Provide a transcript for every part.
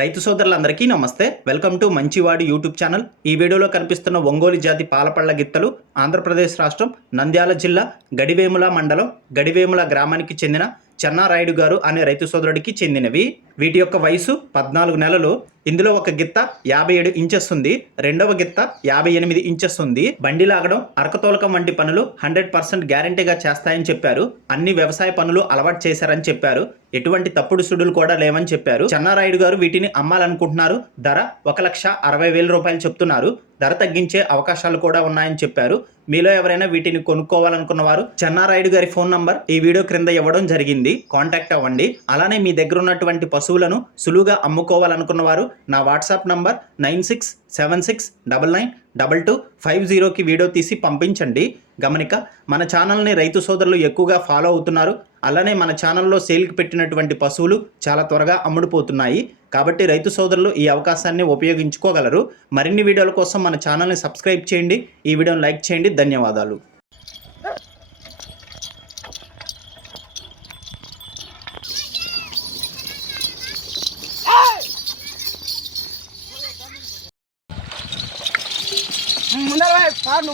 రైతు సోదరులందరికీ నమస్తే. వెల్కమ్ టు మంచివాడు యూట్యూబ్ ఛానల్. ఈ వీడియోలో కనిపిస్తున్న ఒంగోలు జాతి పాలపళ్ళ గిత్తలు ఆంధ్రప్రదేశ్ రాష్ట్రం నంద్యాల జిల్లా గడివేముల మండలం గడివేముల గ్రామానికి చెందిన చెన్నారాయుడు గారు అనే రైతు సోదరుడికి చెందినవి. వీటి యొక్క వయసు 14 నెలలు. ఇందులో ఒక గిత్త 57 ఇంచెస్ ఉంది, రెండవ గిత్త 58 ఇంచెస్ ఉంది. బండి లాగడం, అరకతోలకం వంటి పనులు 100% గ్యారంటీగా చేస్తాయని చెప్పారు. అన్ని వ్యవసాయ పనులు అలవాటు చేశారని చెప్పారు. ఎటువంటి తప్పుడు సుడులు కూడా లేవని చెప్పారు. చెన్నారాయుడు గారు వీటిని అమ్మాలనుకుంటున్నారు. ధర 1,60,000 రూపాయలు చెప్తున్నారు. ధర తగ్గించే అవకాశాలు కూడా ఉన్నాయని చెప్పారు. మీలో ఎవరైనా వీటిని కొనుక్కోవాలనుకున్న వారు చెన్నారాయుడు గారి ఫోన్ నంబర్ ఈ వీడియో క్రింద ఇవ్వడం జరిగింది, కాంటాక్ట్ అవ్వండి. అలానే మీ దగ్గర ఉన్నటువంటి పశువులను సులువుగా అమ్ముకోవాలనుకున్న వారు నా వాట్సాప్ నంబర్ 9676992250కి వీడియో తీసి పంపించండి. గమనిక, మన ఛానల్ని రైతు సోదరులు ఎక్కువగా ఫాలో అవుతున్నారు. అలానే మన ఛానల్లో సేల్కి పెట్టినటువంటి పశువులు చాలా త్వరగా అమ్ముడుపోతున్నాయి. కాబట్టి రైతు సోదరులు ఈ అవకాశాన్ని ఉపయోగించుకోగలరు. మరిన్ని వీడియోల కోసం మన ఛానల్ని సబ్స్క్రైబ్ చేయండి. ఈ వీడియోని లైక్ చేయండి. ధన్యవాదాలు.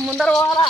ముందర పోవాలా?